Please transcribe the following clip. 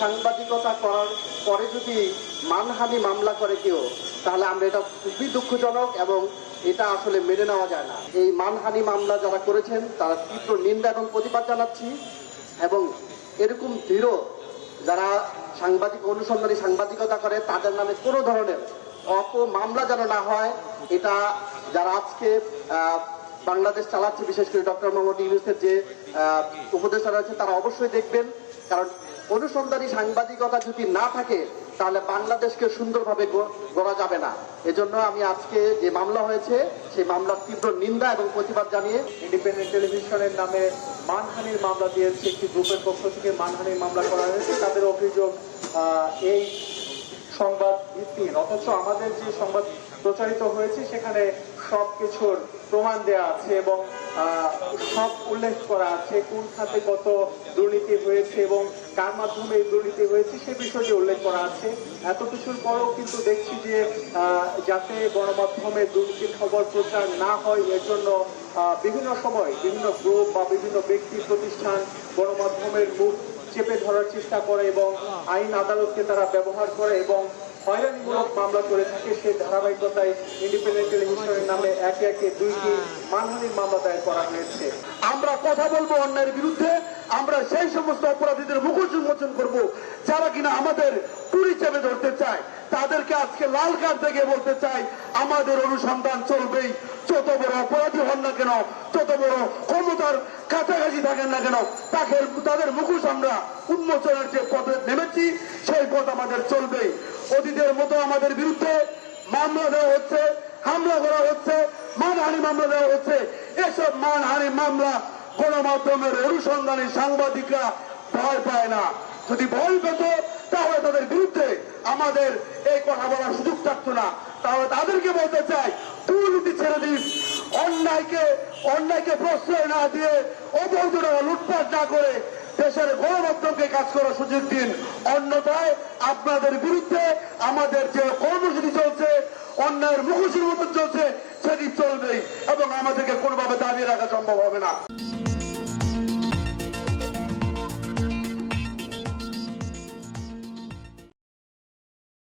সাংবাদিকতা করার পরে যদি মানহানি মামলা করে কেউ, তাহলে আমরা এটা খুবই দুঃখজনক এবং এটা আসলে মেনে নেওয়া যায় না। এই মানহানি মামলা যারা করেছেন তারা তীব্র নিন্দা এবং প্রতিবাদ জানাচ্ছি এবং এরকম দৃঢ় যারা অনুসন্ধানী সাংবাদিকতা করে তাদের নামে কোনো ধরনের মামলা যেন না হয়। এটা যারা আজকে বাংলাদেশ চালাচ্ছে, বিশেষ করে ডক্টর মোহাম্মদ ইউনূসের যে উপদেষ্টা রয়েছে তারা অবশ্যই দেখবেন, কারণ অনুসন্ধানী সাংবাদিকতা যদি না থাকে তাহলে বাংলাদেশকে সুন্দরভাবে গড়া যাবে না। এজন্য আমি আজকে যে মামলা হয়েছে সেই মামলার তীব্র নিন্দা এবং প্রতিবাদ জানিয়ে ইন্ডিপেন্ডেন্ট টেলিভিশনের নামে মানহানির মামলা দিয়েছে, একটি গ্রুপের পক্ষ থেকে মানহানির মামলা করা হয়েছে। তাদের অভিযোগ এই সংবাদ ভিত্তিহীন, অথচ আমাদের যে সংবাদ প্রচারিত হয়েছে সেখানে সবকিছুর প্রমাণ দেওয়া আছে এবং সব উল্লেখ করা আছে, কোন খাতে কত দুর্নীতি হয়েছে এবং কার মাধ্যমে এই দুর্নীতি হয়েছে সে বিষয়টি উল্লেখ করা আছে। এত কিছুর পরেও কিন্তু দেখছি যে যাতে গণমাধ্যমে দুর্নীতির খবর প্রচার না হয় এর জন্য বিভিন্ন সময় বিভিন্ন গ্রুপ বা বিভিন্ন ব্যক্তি প্রতিষ্ঠান গণমাধ্যমের মুখ চেপে ধরার চেষ্টা করে এবং আইন আদালতকে তারা ব্যবহার করে এবং হয়রানিমূলক মামলা করে থাকে। সেই ধারাবাহিকতায় ইন্ডিপেন্ডেন্ট টেলিভিশনের নামে একে একে 2টি মানহানির মামলা দায়ের করা হয়েছে। আমরা কথা বলবো অন্যায়ের বিরুদ্ধে, আমরা সেই সমস্ত অপরাধীদের মুখোশ উন্মোচন করবো যারা কিনা আমাদের টুরি চেপে ধরতে চায়। তাদেরকে আজকে লাল কার্ড থেকে বলতে চাই, আমাদের অনুসন্ধান চলবেই। যত বড় অপরাধী হন না কেন, যত বড় ক্ষমতার কাছাকাছি থাকেন না কেন, তাদের মুখোশ আমরা উন্মোচনের যে পথে নেমেছি সেই পথ আমাদের চলবে। অতীতের মতো আমাদের বিরুদ্ধে মামলা দেওয়া হচ্ছে, হামলা করা হচ্ছে, মানহানি মামলা দেওয়া হচ্ছে। এসব মানহানি মামলা গণমাধ্যমের অনুসন্ধানী সাংবাদিকরা ভয় পায় না। যদি ভয় পেত তাহলে তাদের বিরুদ্ধে আমাদের এই কথা বলার সুযোগ থাকতো না। তাহলে তাদেরকে বলতে চাই, দুর্নীতি ছেড়ে দিন, অন্যায়কে প্রশ্রয় না দিয়ে অবৈধ লুটপাট না করে দেশের গণমাধ্যমকে কাজ করার সুযোগ দিন। অন্যথায় আপনাদের বিরুদ্ধে আমাদের যে কর্মসূচি চলছে, অন্যায়ের মুখোশের মতো চলছে, সেটি চলবেই এবং আমাদেরকে কোনোভাবে দাবিয়ে রাখা সম্ভব হবে না।